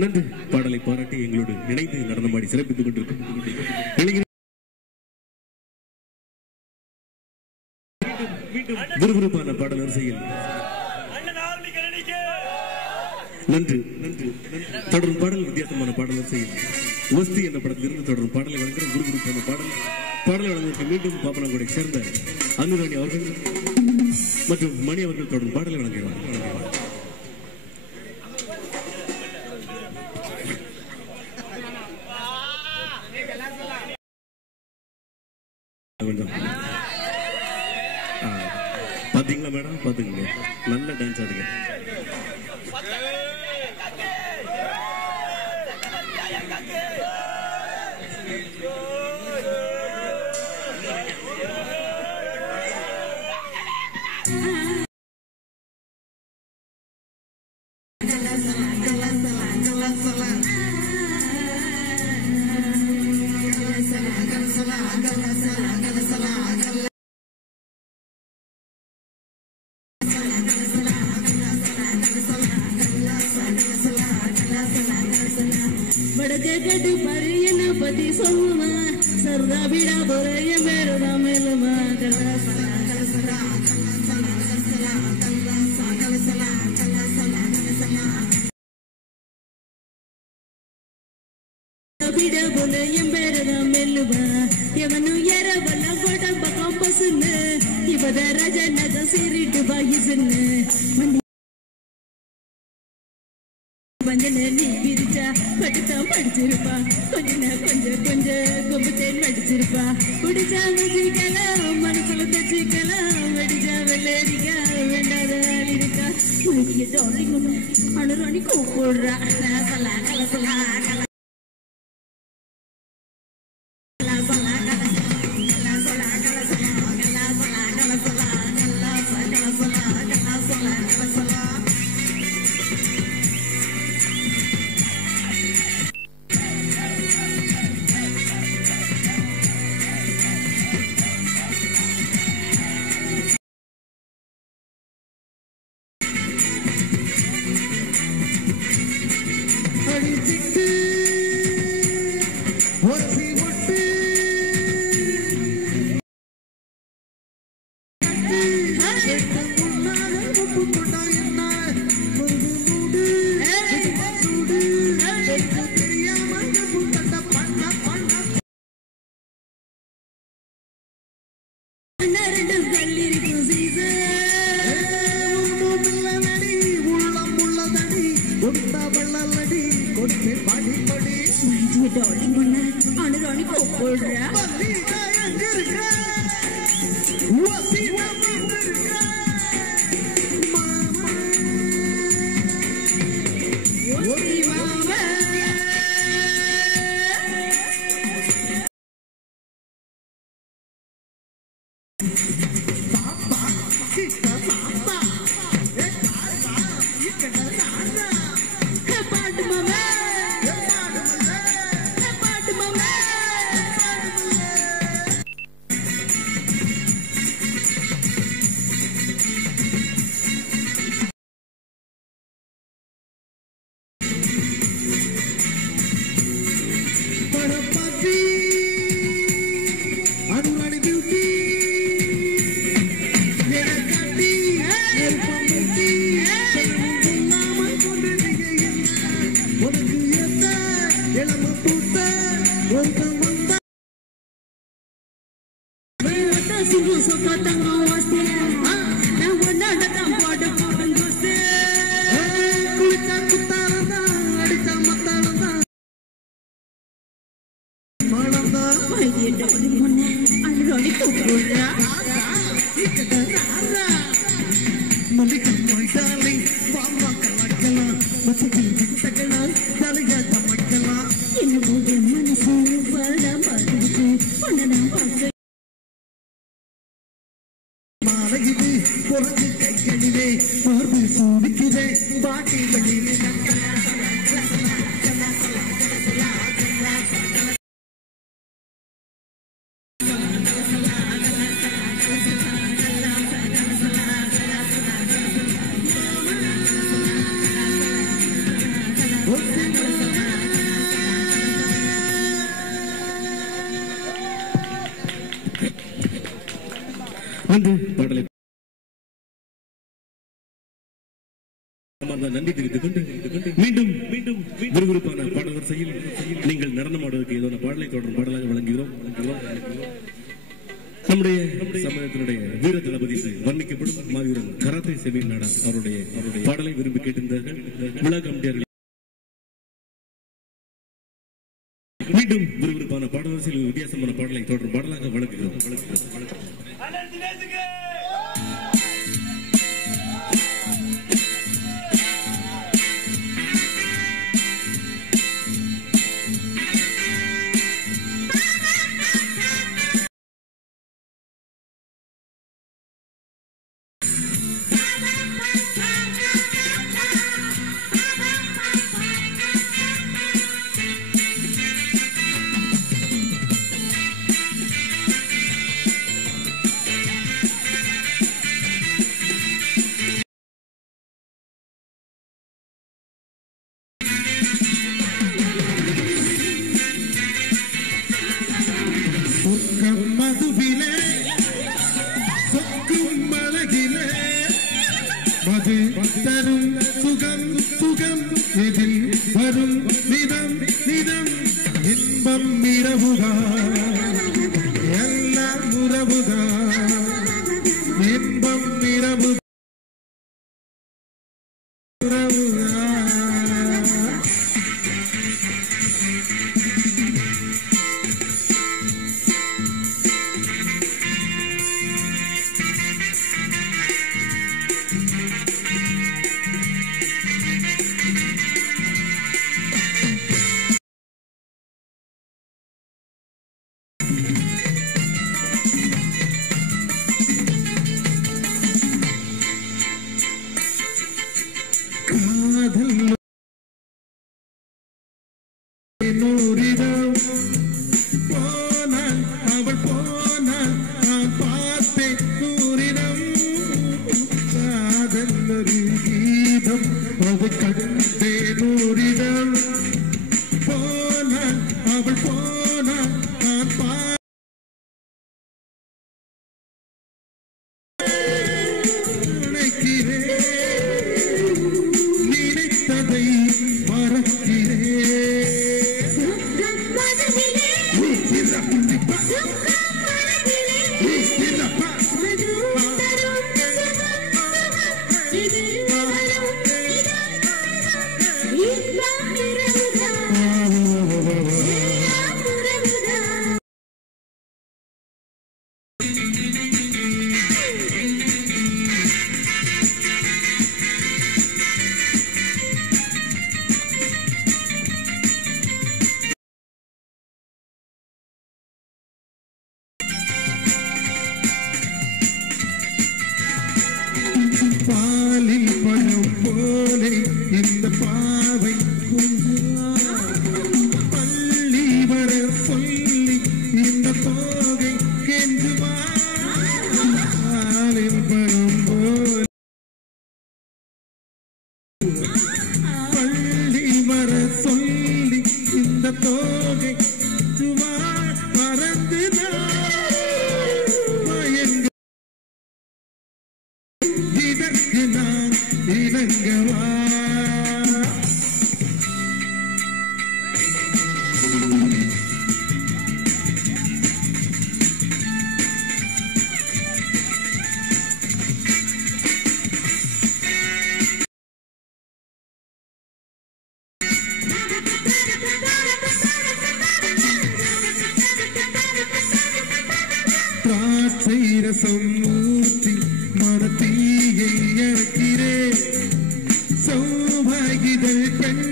நன்றி. பாடலை பாராட்டி எங்களோடு இணைந்து நடனமாடி சிறப்பித்துக் கொண்டிருக்கும் விறுவிறுப்பான பாடல் வரிசையில் நன்றி. தொடரும் பாடல் வித்தியாசமான பாடல் வரிசையில் வஸ்தி என்ற படத்திலிருந்து தொடரும் பாடலை வழங்குகிற விறுவிறுப்பான பாடலை வழங்குவதற்கு மீண்டும் பாப்பனாங்குடியை சேர்ந்த அனுராணி அவர்கள் மற்றும் மணி அவர்கள் தொடரும் பாடலை வழங்குகிறார். பாத்தீங்களா மேடம்? பாத்துங்க, நல்ல டான்ஸ் ஆடுங்க. बड़के परियन पति सोमा सर्रा बिड़ा बोरे मेरे दामेल मा गला सला गला सला गला सला गला सला बिड़ा बोले मेरे दामेल मा यवनु येरा बला गोटा बकम पसंद इबदा राजा नदा सिरी दुबाइसन வந்தன நீ விரிச்சா படுத்தா படிச்சிருப்பா கொஞ்சம் கும்பத்தேன் படிச்சிருப்பா குடிச்சா வச்சிக்கலாம் மனசுல தச்சிக்கலாம் வெடிச்சா வெள்ளரிக்கா வேண்டாத ஆள் இருக்கா உனக்கு டார்லிங் அனுராணி கூப்பிடுறா கலசலா கலசலா கல அனுராணி கூப்பிடுறா என்ன உன்னதான் பார்க்க மாலையிலே குறைஞ்சு கைகளிலே மார்பு சூடிக்கிறே பாட்டி வழியிலே அந்த பாடலை நன்றி தெரிவித்துக் கொண்டு மீண்டும் மீண்டும் விறுவிறுப்பான பாடல் வரிசையில் நீங்கள் நடனமாடுவதற்கு ஏதோ பாடலை தொடரும் பாடலாக வழங்குகிறோம். நம்முடைய சமூகத்தினுடைய வீர தளபதி வர்ணிக்கப்படும் மாவீரன் கராத்தே செவியன் நாடா அவருடைய பாடலை விரும்பி கேட்டிருந்தார்கள். விழா கமிட்டியார்கள் மீண்டும் விறுவிறுப்பான பாடல் வரிசையில் வித்தியாசமான பாடலை தொடரும் பாடலாக வழங்குகிறோம். மதுவிலே சொக்கும் மலகிலே மது தரும் சுகம் சுகம் இதில் வரும் நிதம் நிதம் இன்பம் இரவுதா எல்லாம் உறவுதா இன்பம் இரவு நூறிடம் போனான் அவள் போனான் நான் பார்த்தேன் நூறிடம் காதல் ஒரு கீதம் அது கண்டே நூறிடம் போனான் அவள் போனான் நான் நினைக்கிறேன் நினைத்ததை மறக்கிறேன் பாலில் பழம் போலே இந்த பாவை பள்ளி வர சொல்லி இந்த தோகை கெஞ்சுவா பாலில் பழம் போலே பள்ளி வர சொல்லி இந்த தோகை கெஞ்சுவா மறந்துதான் மயங்க இதற்கு நான் இணங்கவா திராட்சை ரசம் ஊற்றி மரத்தீயை இறக்கிறேன் சௌபாகிதழ் பெண்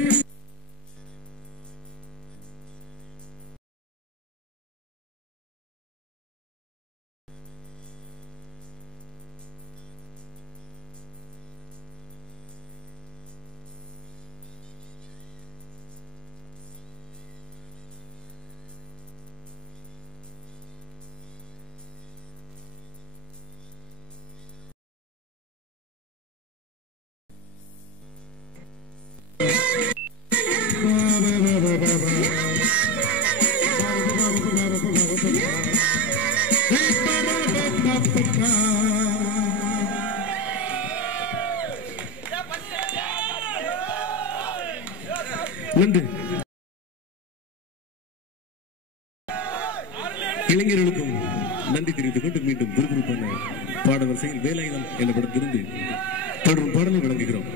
நன்றி. இளைஞர்களுக்கும் நன்றி தெரிவித்துக் கொண்டு மீண்டும் விறுவிறுப்பான பாடல் வரிசையில் வேலாயுதம் என்ற படத்திலிருந்து தொடரும் பாடலை வழங்குகிறோம்.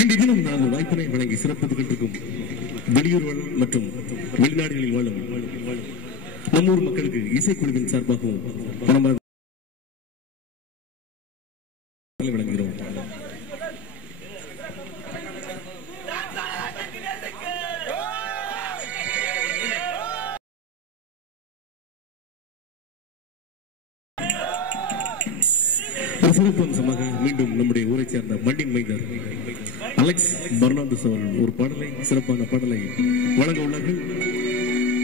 இன்றைய தினம் நாங்கள் வாய்ப்பினை வழங்கி சிறப்பித்துக் கொண்டிருக்கும் வெளியூர் வாழும் மற்றும் வெளிநாடுகளில் வாழும் நம்மூர் மக்களுக்கு இசைக்குழுவின் சார்பாகவும் வழங்குகிறோம். சிறப்பு அம்சமாக மீண்டும் நம்முடைய ஊரை சேர்ந்த மண்ணின் மைந்தர் அலெக்ஸ் பர்னாண்டஸ் அவர்கள் ஒரு பாடலை, சிறப்பான பாடலை வழங்க உள்ளார்கள்.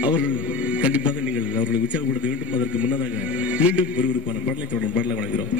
அவர்கள் கண்டிப்பாக நீங்கள் அவர்களை உற்சாகப்படுத்த வேண்டும். அதற்கு முன்னதாக மீண்டும் விறுவிறுப்பான பாடலை தொடரும் பாடலை வழங்குகிறோம்.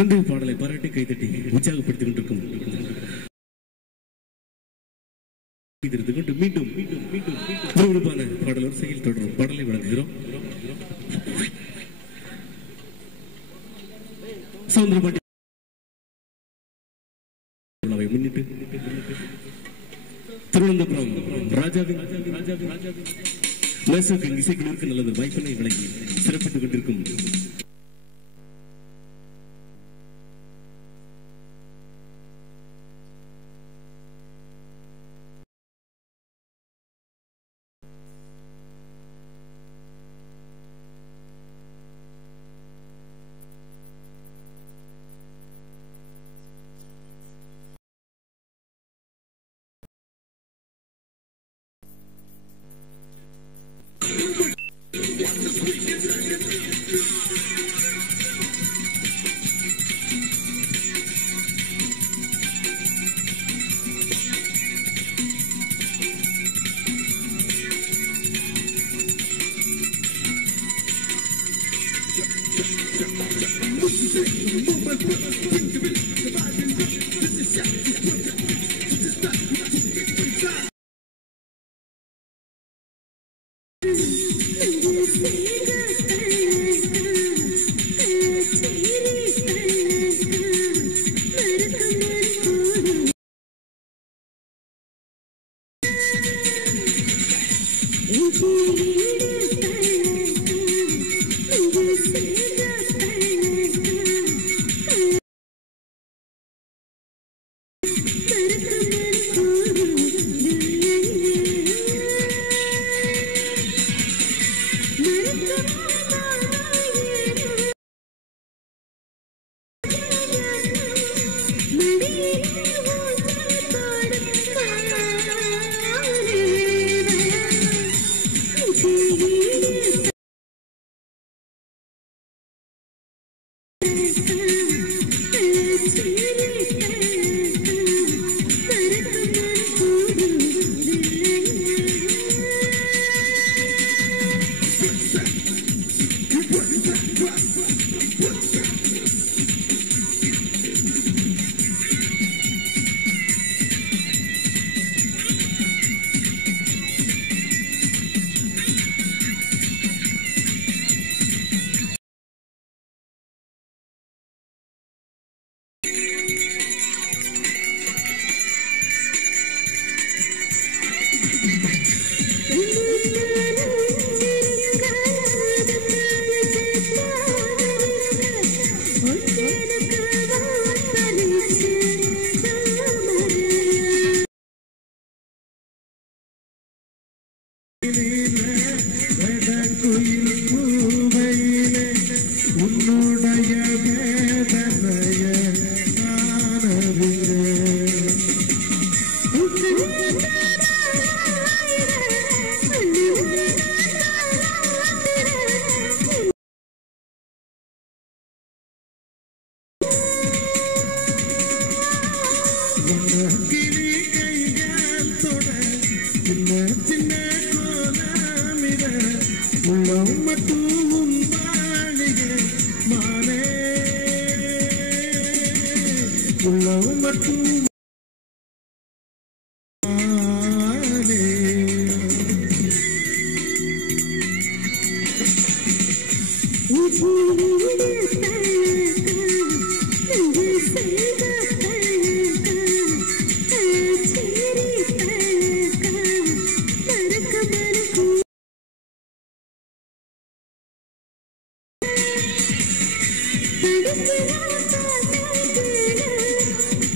முந்தைய பாடலை பாராட்டி கைதட்டி உற்சாகப்படுத்திக் கொண்டிருக்கும் மீண்டும் விறுவிறுப்பான பாடல் வரிசையில் தொடரும் பாடலை வழங்குகிறோம். சவுந்தரபாண்டி முன்னிட்டு திருவனந்தபுரம் ராஜாவின் இசைக்குழுவிற்கு நல்லது வாய்ப்பினை வழங்கி சிறப்பித்துக் கொண்டிருக்கும்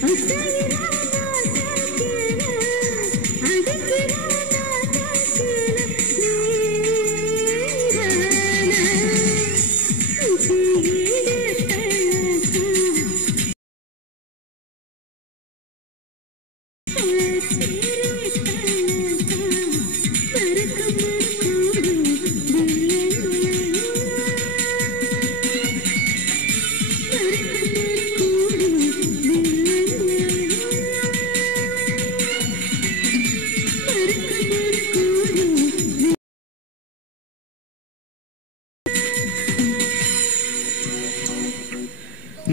Okay.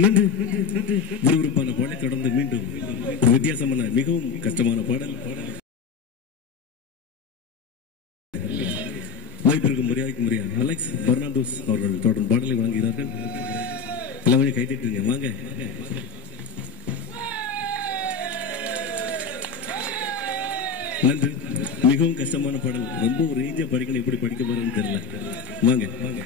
நன்றி. விறுவிறுப்பான பாடலை தொடர்ந்து மீண்டும் வித்தியாசமான மிகவும் கஷ்டமான பாடல். வாய்ப்பிற்கும் மரியாதைக்கு முறையாக அலெக்ஸ் பெர்னாண்டோஸ் அவர்கள் தொடர்ந்து பாடலை வழங்குகிறார்கள். எல்லாமே கைத்திட்டுங்க வாங்க. நன்றி. மிகவும் கஷ்டமான பாடல். ரொம்ப ஒரு ரேஞ்சா படிக்கணும், எப்படி படிக்க போறேன்னு தெரியல. வாங்க வாங்க.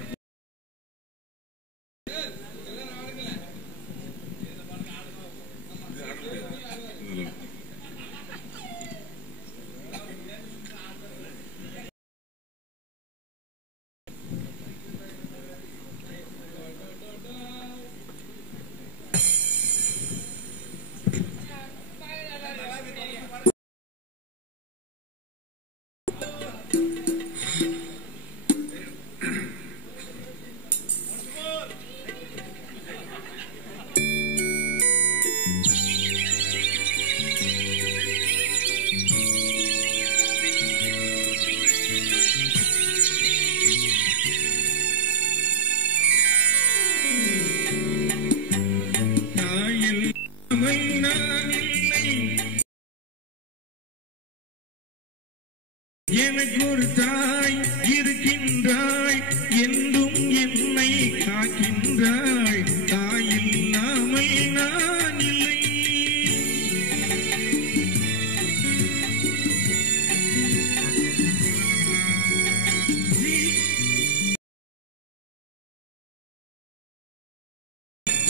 எனக்கு ஒரு தாய் இருக்கின்றாய், என்றும் என்னை காக்கின்றாய். தாய் இல்லாமல் நான் இல்லை.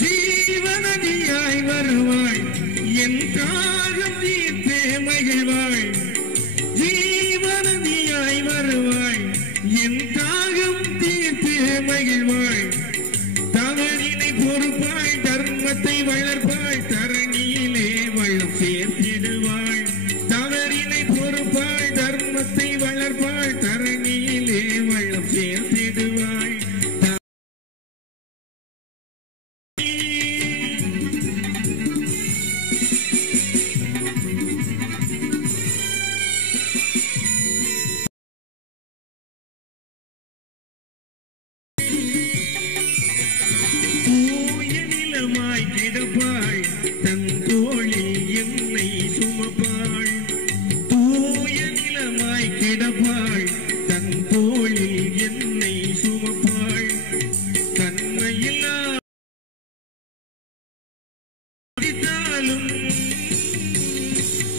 ஜீவனதியாய் வருவாய், என் தாகம் தீர்த்தே மகிழ்வாய். ஜீவனதியாய் வருவாய், என் தாகம் தீர்த்து மகிழ்வாய். தவறினை பொறுப்பாய், தர்மத்தை வளர்ப்பாய், தரணியிலே வளம் சேர்த்திடுவாய். தவறினை பொறுப்பாய், தர்மத்தை வளர்ப்பாய், தரணியிலே வளம் சேர்த்திடுவாய். கிடப்பாய், தன் தோளில் என்னை சுமப்பாய். தூய நிலமாய் கிடப்பாய், தன் தோளில் என்னை சுமப்பாய். தன்மையில்லாலும்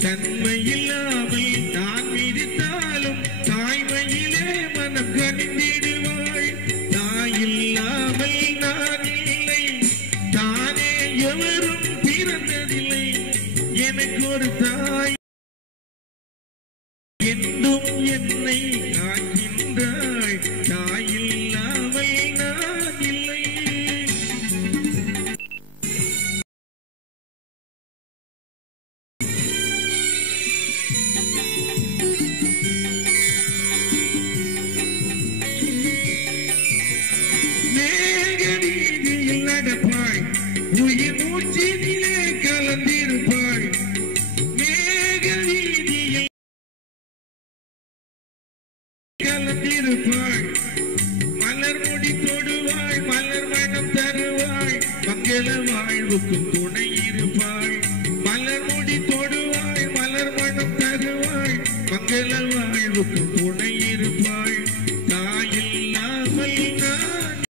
தன்மையில்லாமல் நான் விதித்தாலும் தாய்மையிலே மனம் கனிந்திடுவாய். தாயில்லாமல் நான் இல்லை, தானே எவரும் பிறந்ததில்லை. எனக்கு ஒரு தாய், என்றும் என்னை காக்கின்றாய். தாயில்லாமல் நான் இல்லை. மேகநீதியில் நடப்பாய், உயிர் மூச்சினிலே கலந்திருப்பாய். மேகநீதியில் கலந்திருப்பாய். மலர் முடி தொடுவாய், மலர் மனம் தருவாய். மங்கள வாழ்வுக்கும் துணை இருப்பாய். மலர் முடி தொடுவாய், மலர் மனம் தருவாய். மங்கள வாழ்வுக்கும் துணை இருப்பாய். தாயில்லாமல் நான்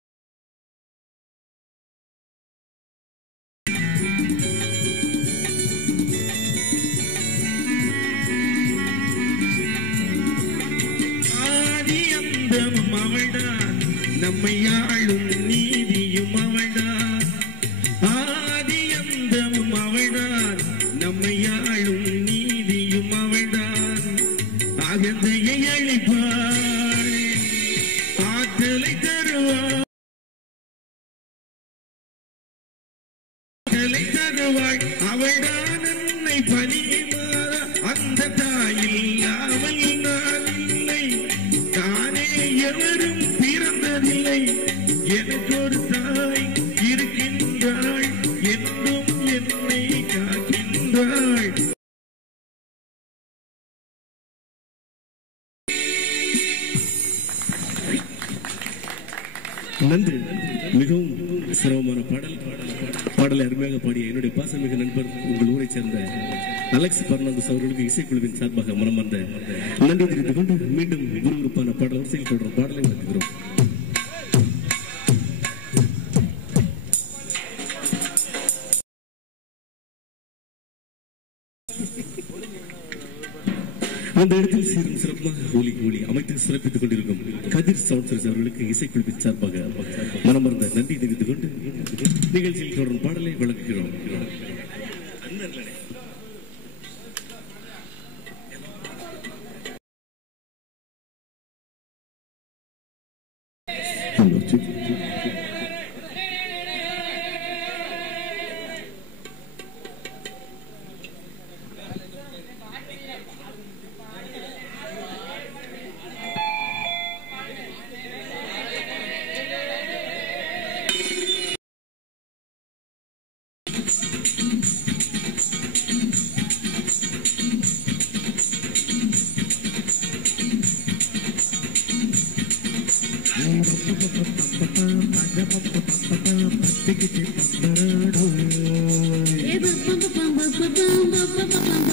ஆதி அந்தமும் அவள்தான், நம்மை ஆளும் நீதியும் அவள்தான். ஆதி அந்தமும் அவள்தான், நம்மை ஆளும் நீதியும் அவள்தான். அகந்தையை அழிப்பாள், ஆற்றலை தருவாள். தருவாள் அவள்தான் என்னை பணியுமாற. அந்த தாயில்லாமல் நான் இல்லை, தானே எவரும் பிறந்ததில்லை. எனக்கு ஒரு தாய் இருக்கின்றாள், என்றும் என்னை காக்கின்றாள். நன்றி. மிகவும் சிரமமான பாடல். பாடலை அருமையாக பாடிய என்னுடைய பாசமிகு நண்பர் உங்கள் ஊரை சேர்ந்த அலெக்ஸ் பெர்னாண்டஸ் அவர்களுக்கு இசைக்குழுவின் சார்பாக மனமார்ந்த நன்றி தெரிவித்துக் கொண்டு மீண்டும் விறுவிறுப்பான பாடல் வரிசையில் தொடரும் பாடலை நடத்துகிறோம். அந்த இடத்தில் சீரும் சிறப்பாக ஒலி அமைத்து சிறப்பித்துக் கொண்டிருக்கும் கதிர் சவுண்ட் சர்வீஸ் அவர்களுக்கு இசைக்குழுவின் சார்பாக மனமார்ந்த நன்றி தெரிவித்துக் கொண்டு நிகழ்ச்சியில் தொடரும் பாடலை வழங்குகிறோம். Bum bum bum bum bum bum bum bum.